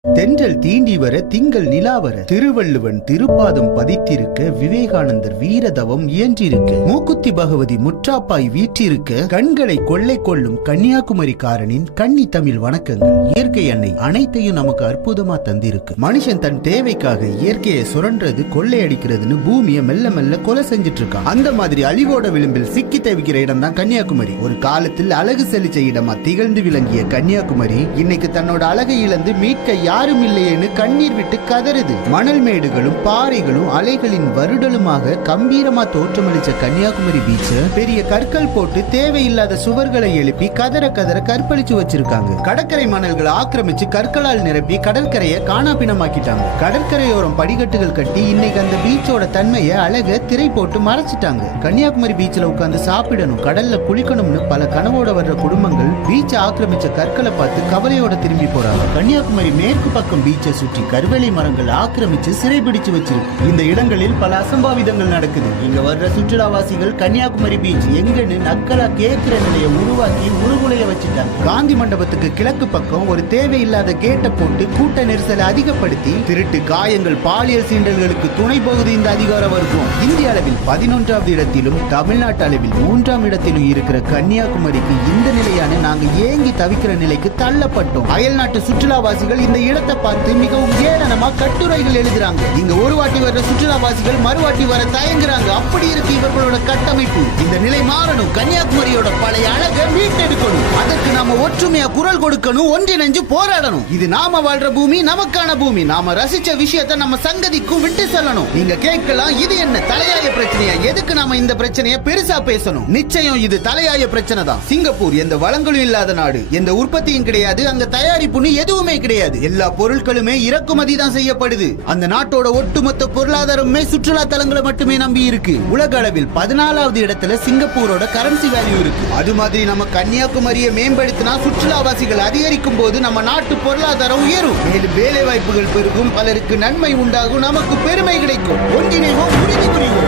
தென்றல் தீண்டி வர திங்கள் நிலாவர திருவள்ளுவன் திருப்பாதம் பதித்திருக்க விவேகானந்தர் வீரதவம் இயன்றிருக்க. மூக்குத்தி பகவதி முற்றாப்பாய் வீற்றிருக்க கண்களை கொள்ளை கொள்ளும் கன்னியாகுமரிக்காரனின் கன்னி தமிழ் வணக்கங்கள். இயற்கை அன்னை அனைத்தையும் நமக்கு அற்புதமா தந்திருக்கு. மனுஷன் தன் தேவைக்காக இயற்கையை சுரண்டது கொள்ளையடிக்கிறதுன்னு பூமியை மெல்ல மெல்ல கொலை செஞ்சுட்டு இருக்கான் அந்த மாதிரி அழிவோட விளிம்பில் சிக்கி தவிக்கிற இடம் தான் கன்னியாகுமரி. ஒரு காலத்தில் அழகு செலுத்த இடமா திகழ்ந்து விளங்கிய கன்னியாகுமரி இன்னைக்கு தன்னோட அழகை இழந்து மீட்க யாரும் இல்லையேன்னு கண்ணீர் விட்டு கதறுது. மணல் மேடுகளும் பாறைகளும் அலைகளின் வருடலுமாக கம்பீரமா தோற்றமளிச்ச கன்னியாகுமரி பீச்ச பெரிய கற்கள் போட்டு தேவையில்லாத சுவர்களை எழுப்பி கதற கதற கற்பழிச்சு வச்சிருக்காங்க. கடற்கரை மணல்களை ஆக்கிரமிச்சு கற்களால் நிரப்பி கடற்கரையை காணாபிணமாக்கிட்டாங்க கடற்கரையோரம் படிக்கட்டுகள் கட்டி இன்னைக்கு அந்த பீச்சோட தன்மையை அழக திரை போட்டு மறைச்சிட்டாங்க. கன்னியாகுமரி பீச்சில் உட்கார்ந்து சாப்பிடணும் கடல்ல குளிக்கணும்னு பல கனவோட வர்ற குடும்பங்கள் பீச்சை ஆக்கிரமிச்ச கற்களை பார்த்து கவலையோட திரும்பி போறாங்க. கன்னியாகுமரி மேற்கு பக்கம் பீச்சை சுற்றி கருவேலை மரங்கள் ஆக்கிரமிச்சு சிறைபிடிச்சு வச்சிருக்கு. இந்த இடங்களில் பல அசம்பாவிதங்கள் நடக்குது. இங்க வர்ற சுற்றுலாவாசிகள் கன்னியாகுமரி பீச் எங்கன்னு நக்கலா கேட்கிற நிலையை உருவாக்கி உருகுலைய வச்சுட்டாங்க. காந்தி மண்டபத்துக்கு கிழக்கு பக்கம் ஒரு தேவையில்லாத கேட்டை போட்டு கூட்ட நெரிசலை அதிகப்படுத்தி திருட்டு காயங்கள் பாலியல் சீண்டல்களுக்கு துணை போகுது இந்த அதிகார வர்க்கம். இந்திய அளவில் பதினொன்றாவது இடத்திலும் தமிழ்நாட்டு அளவில் மூன்றாம் இடத்திலும் இருக்கிற கன்னியாகுமரிக்கு இந்த நிலையான நாங்க ஏங்கி தவிக்கிற நிலைக்கு தள்ளப்பட்டோம். அயல் நாட்டு சுற்றுலாவாசிகள் இந்த இடத்தை பார்த்து மிகவும் ஏளனமா கட்டுரைகள் எழுதுறாங்க. இங்க ஒரு வாட்டி வர்ற சுற்றுலாவாசிகள் மறுவாட்டி வர தயங்குறாங்க. அப்படி இருக்கு இவர்களோட கட்டமைப்பு. இந்த நிலை மாறணும் கன்னியாகுமரியோட பழைய அழகை மீட்டெடுக்கணும். அதற்கு நாம ஒற்றுமையா குரல் கொடுக்கணும் ஒன்றிணைஞ்சு போராடணும். இது நாம வாழ்ற பூமி நமக்கான பூமி. நாம ரசிச்ச விஷயத்த நம்ம சங்கதிக்கும் விட்டு செல்லணும். நீங்க கேட்கலாம் இது என்ன தலையாய பிரச்சனையா? எதுக்கு நாம இந்த பிரச்சனையை பெருசா பேசணும்? நிச்சயம் இது தலையாய பிரச்சனை தான். சிங்கப்பூர் எந்த வளங்களும் இல்லாத நாடு. எந்த உற்பத்தியும் கிடையாது. அங்க தயாரிப்புன்னு எதுவுமே கிடையாது. எல்லா பொருட்களுமே இறக்குமதி தான் செய்யப்படுது. அந்த நாட்டோட ஒட்டுமொத்த பொருளாதாரமே சுற்றுலா தலங்களை மட்டுமே நம்பி இருக்கு. உலக அளவில் பதினாலாவது இடத்துல சிங்கப்பூரோட கரன்சி வேல்யூ இருக்கு. அது மாதிரி நம்ம கன்னியாகுமரியை மேம்படுத்தினா சுற்றுலாவாசிகள் அதிகரிக்கும் போது நம்ம நாட்டு பொருளாதாரம் உயரும். மேலும் வேலை வாய்ப்புகள் பெருகும் பலருக்கு நன்மை உண்டாகும் நமக்கு பெருமை கிடைக்கும். ஒன்றிணைவோம் உறுதி புரிவோம்